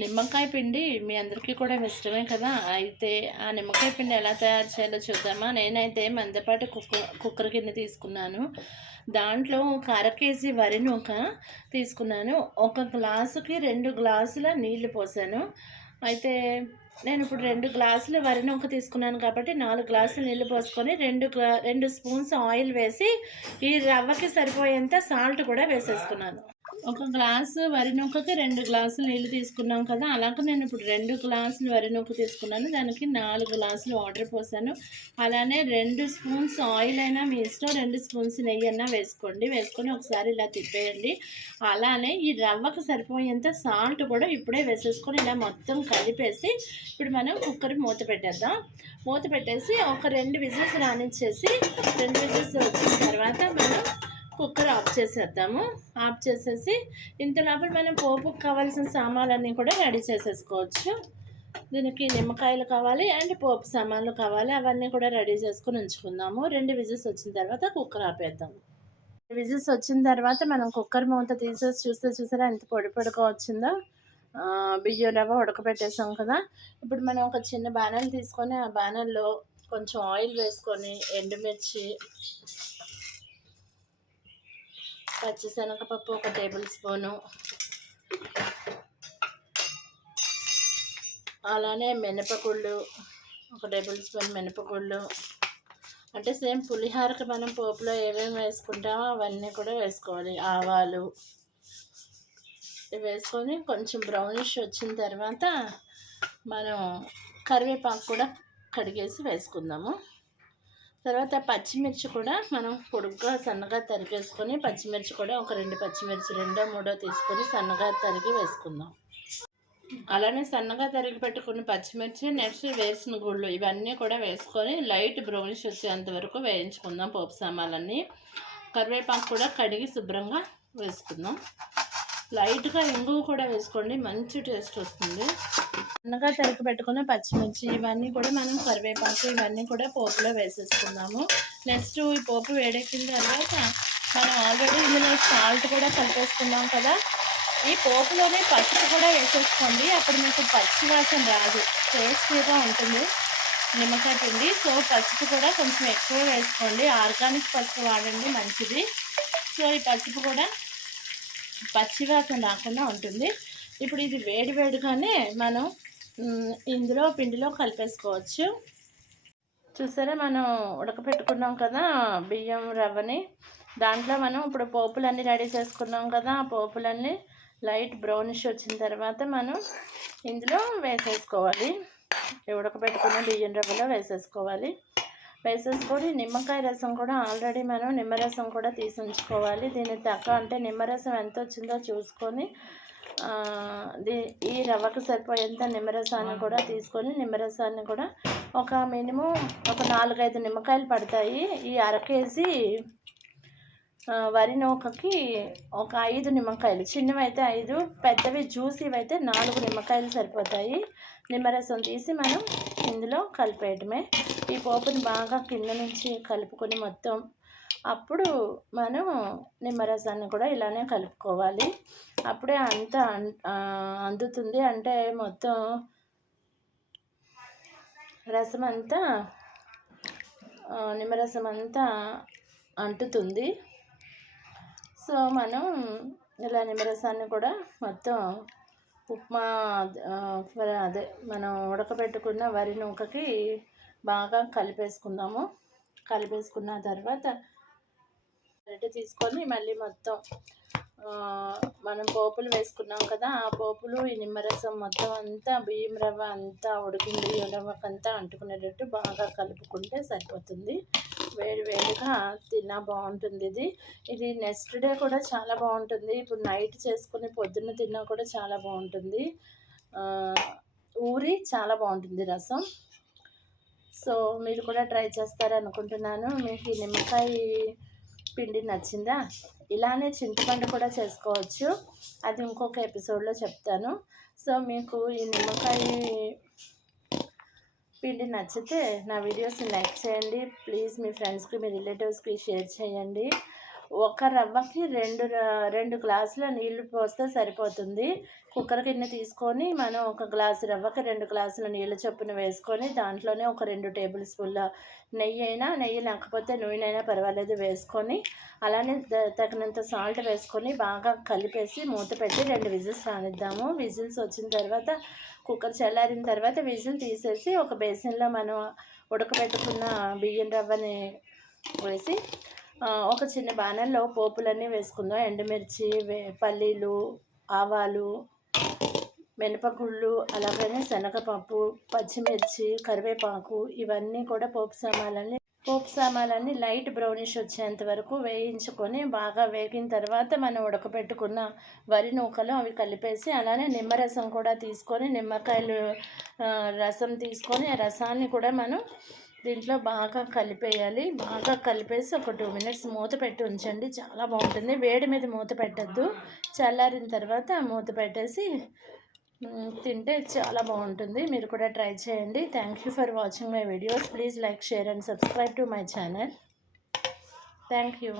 నిమ్మకాయ పిండి మీ అందరికీ కూడా ఇష్టమే కదా? అయితే ఆ నిమ్మకాయ పిండి ఎలా తయారు చేయాలో చూద్దామా? నేనైతే మందపాటి కుక్కర్ కుక్కర్ కింద తీసుకున్నాను. దాంట్లో ఒక అర కేజీ వరి నూక తీసుకున్నాను. ఒక గ్లాసుకి రెండు గ్లాసుల నీళ్ళు పోసాను. అయితే నేను ఇప్పుడు రెండు గ్లాసులు వరి నూక తీసుకున్నాను కాబట్టి నాలుగు గ్లాసులు నీళ్ళు పోసుకొని రెండు గ్లా రెండు స్పూన్స్ ఆయిల్ వేసి ఈ రవ్వకి సరిపోయేంత సాల్ట్ కూడా వేసేసుకున్నాను. ఒక గ్లాసు వరి నూకకి రెండు గ్లాసులు నీళ్ళు తీసుకున్నాం కదా అలాగే నేను ఇప్పుడు రెండు గ్లాసులు వరి నూక తీసుకున్నాను. దానికి నాలుగు గ్లాసులు వాటర్ పోసాను. అలానే రెండు స్పూన్స్ ఆయిల్ అయినా మీ ఇష్టం రెండు స్పూన్స్ నెయ్యి అయినా వేసుకోండి. వేసుకొని ఒకసారి ఇలా తిప్పేయండి. అలానే ఈ రవ్వకు సరిపోయేంత సాల్ట్ కూడా ఇప్పుడే వేసేసుకొని ఇలా మొత్తం కలిపేసి ఇప్పుడు మనం కుక్కర్ మూత పెట్టేద్దాం. మూత పెట్టేసి ఒక రెండు విజిల్స్ రానిచ్చేసి రెండు విజిల్స్ వచ్చిన తర్వాత మనం కుక్కర్ ఆఫ్ చేసేద్దాము. ఆఫ్ చేసేసి ఇంతలోపల మనం పోపుకు కావాల్సిన సామాన్లన్నీ కూడా రెడీ చేసేసుకోవచ్చు. దీనికి నిమ్మకాయలు కావాలి అండ్ పోపు సామాన్లు కావాలి. అవన్నీ కూడా రెడీ చేసుకుని ఉంచుకుందాము. రెండు విజిల్స్ వచ్చిన తర్వాత కుక్కర్ ఆపేద్దాము విజిల్స్ వచ్చిన తర్వాత మనం కుక్కర్ మూత తీసేసి చూస్తే చూసారా ఎంత పొడి పొడిగా వచ్చిందో? బియ్యం రవ్వ ఉడకబెట్టేసాం కదా. ఇప్పుడు మనం ఒక చిన్న బాణలు తీసుకొని ఆ బాణల్లో కొంచెం ఆయిల్ వేసుకొని ఎండుమిర్చి పచ్చిశనగపప్పు ఒక టేబుల్ స్పూను. అలానే మినపగుళ్ళు ఒక టేబుల్ స్పూన్ మినపగుళ్ళు. అంటే సేమ్ పులిహోరకి మనం పోపులో ఏమేమి వేసుకుంటామో అవన్నీ కూడా వేసుకోవాలి. ఆవాలు వేసుకొని కొంచెం బ్రౌనిష్ వచ్చిన తర్వాత మనం కరివేపాకు కూడా కడిగేసి వేసుకుందాము. తర్వాత పచ్చిమిర్చి కూడా మనం పొడుగ్గా సన్నగా తరిగేసుకొని పచ్చిమిర్చి కూడా ఒక రెండు పచ్చిమిర్చి రెండో మూడో తీసుకొని సన్నగా తరిగి వేసుకుందాం. అలానే సన్నగా తరిగి పెట్టుకున్న పచ్చిమిర్చి నెక్స్ట్ వేసిన గుళ్ళు ఇవన్నీ కూడా వేసుకొని లైట్ బ్రౌనిష్ వచ్చేంత వరకు వేయించుకుందాం పోపు సామాన్లన్నీ. కరివేపాకు కూడా కడిగి శుభ్రంగా వేసుకుందాం. లైట్గా ఇంగువ కూడా వేసుకోండి. మంచి టేస్ట్ వస్తుంది. సన్నగా తరిగి పెట్టుకున్న పచ్చిమిర్చి ఇవన్నీ కూడా మనం కరివేపాకు ఇవన్నీ కూడా పోపులో వేసేసుకుందాము. నెక్స్ట్ ఈ పోపు వేడెక్కిన తర్వాత మనం ఆల్రెడీ ఇందులో సాల్ట్ కూడా కలిపేసుకున్నాం కదా. ఈ పోపులోనే పసుపు కూడా వేసేసుకోండి. అప్పుడు మీకు పచ్చి వాసన రాదు. టేస్టీగా ఉంటుంది. నిమ్మకాయ పిండి. సో పసుపు కూడా కొంచెం ఎక్కువ వేసుకోండి. ఆర్గానిక్ పసుపు వాడండి మంచిది. సో ఈ పసుపు కూడా పచ్చివాసన రాకుండా ఉంటుంది. ఇప్పుడు ఇది వేడి వేడిగానే మనం ఇందులో పిండిలో కలిపేసుకోవచ్చు. చూసారా మనం ఉడకపెట్టుకున్నాం కదా బియ్యం రవ్వని. దాంట్లో మనం ఇప్పుడు పోపులన్నీ రెడీ చేసుకున్నాం కదా ఆ పోపులన్నీ లైట్ బ్రౌనిష్ వచ్చిన తర్వాత మనం ఇందులో వేసేసుకోవాలి. ఉడకబెట్టుకున్న బియ్యం రవ్వలో వేసేసుకోవాలి. వేసేసుకొని నిమ్మకాయ రసం కూడా ఆల్రెడీ మనం నిమ్మరసం కూడా తీసి ఉంచుకోవాలి దీని తగ్గ అంటే నిమ్మరసం ఎంత వచ్చిందో చూసుకొని దీ ఈ రవ్వకు సరిపోయేంత నిమ్మరసాన్ని కూడా తీసుకొని నిమ్మరసాన్ని కూడా ఒక మినిమం ఒక నాలుగైదు నిమ్మకాయలు పడతాయి. ఈ అర కేజీ వరి నూకకి ఒక ఐదు నిమ్మకాయలు. చిన్నవి అయితే ఐదు పెద్దవి జ్యూసీవి అయితే నాలుగు నిమ్మకాయలు సరిపోతాయి. నిమ్మరసం తీసి మనం ఇందులో కలిపేయటమే. ఈ పోపుని బాగా కింద నుంచి కలుపుకొని మొత్తం అప్పుడు మనం నిమ్మరసాన్ని కూడా ఇలానే కలుపుకోవాలి. అప్పుడే అంతా అందుతుంది. అంటే మొత్తం రసం అంతా నిమ్మరసం అంతా అంటుతుంది. సో మనం ఇలా నిమ్మరసాన్ని కూడా మొత్తం ఉప్మా అదే మనం ఉడకబెట్టుకున్న వరి నూకకి బాగా కలిపేసుకుందాము. కలిపేసుకున్న తర్వాత రెడీ తీసుకొని మళ్ళీ మొత్తం మనం పోపులు వేసుకున్నాం కదా ఆ పోపులు ఈ నిమ్మరసం మొత్తం అంతా బియ్యం రవ్వ అంతా ఉడికిన బియ్యం రవ్వకంతా అంటుకునేటట్టు బాగా కలుపుకుంటే సరిపోతుంది. వేడి వేడిగా తిన్నా బాగుంటుంది ఇది. ఇది నెక్స్ట్ డే కూడా చాలా బాగుంటుంది. ఇప్పుడు నైట్ చేసుకుని పొద్దున్న తిన్నా కూడా చాలా బాగుంటుంది. ఊరి చాలా బాగుంటుంది రసం. సో మీరు కూడా ట్రై చేస్తారనుకుంటున్నాను మీకు ఈ నిమ్మకాయ పిండి నచ్చిందా? ఇలానే చింతపండు కూడా చేసుకోవచ్చు. అది ఇంకొక ఎపిసోడ్లో చెప్తాను. సో మీకు ఈ నిమ్మకాయ పిండి నచ్చితే నా వీడియోస్ని లైక్ చేయండి. ప్లీజ్ మీ ఫ్రెండ్స్కి మీ రిలేటివ్స్కి షేర్ చేయండి. ఒక రవ్వకి రెండు రెండు గ్లాసుల నీళ్ళు పోస్తే సరిపోతుంది. కుక్కర్ గిన్నె తీసుకొని మనం ఒక గ్లాసు రవ్వకి రెండు గ్లాసుల నీళ్ళ చొప్పున వేసుకొని దాంట్లోనే ఒక రెండు టేబుల్ స్పూన్ల నెయ్యి అయినా నెయ్యి లేకపోతే నూనె అయినా పర్వాలేదు వేసుకొని అలానే తగినంత సాల్ట్ వేసుకొని బాగా కలిపేసి మూత పెట్టి రెండు విజిల్స్ రానిద్దాము. విజిల్స్ వచ్చిన తర్వాత కుక్కర్ చల్లారిన తర్వాత విజిల్ తీసేసి ఒక బేసిన్లో మనం ఉడకబెట్టుకున్న బియ్యం రవ్వని వేసి ఒక చిన్న బాణంలో పోపులన్నీ వేసుకుందాం. ఎండుమిర్చి వే పల్లీలు ఆవాలు మినపగుళ్ళు అలాగనే శనగపప్పు పచ్చిమిర్చి కరివేపాకు ఇవన్నీ కూడా పోపు సామాన్లన్నీ పోపు సామాన్లన్నీ లైట్ బ్రౌనిష్ వచ్చేంత వరకు వేయించుకొని బాగా వేగిన తర్వాత మనం ఉడకబెట్టుకున్న వరి నూకలు అవి కలిపేసి అలానే నిమ్మరసం కూడా తీసుకొని నిమ్మకాయలు రసం తీసుకొని ఆ రసాన్ని కూడా మనం దీంట్లో బాగా కలిపేయాలి. బాగా కలిపేసి ఒక టూ మినిట్స్ మూత పెట్టి ఉంచండి. చాలా బాగుంటుంది. వేడి మీద మూత పెట్టద్దు. చల్లారిన తర్వాత మూత పెట్టేసి తింటే చాలా బాగుంటుంది. మీరు కూడా ట్రై చేయండి. Thank you for watching my videos please like share and subscribe to my channel thank you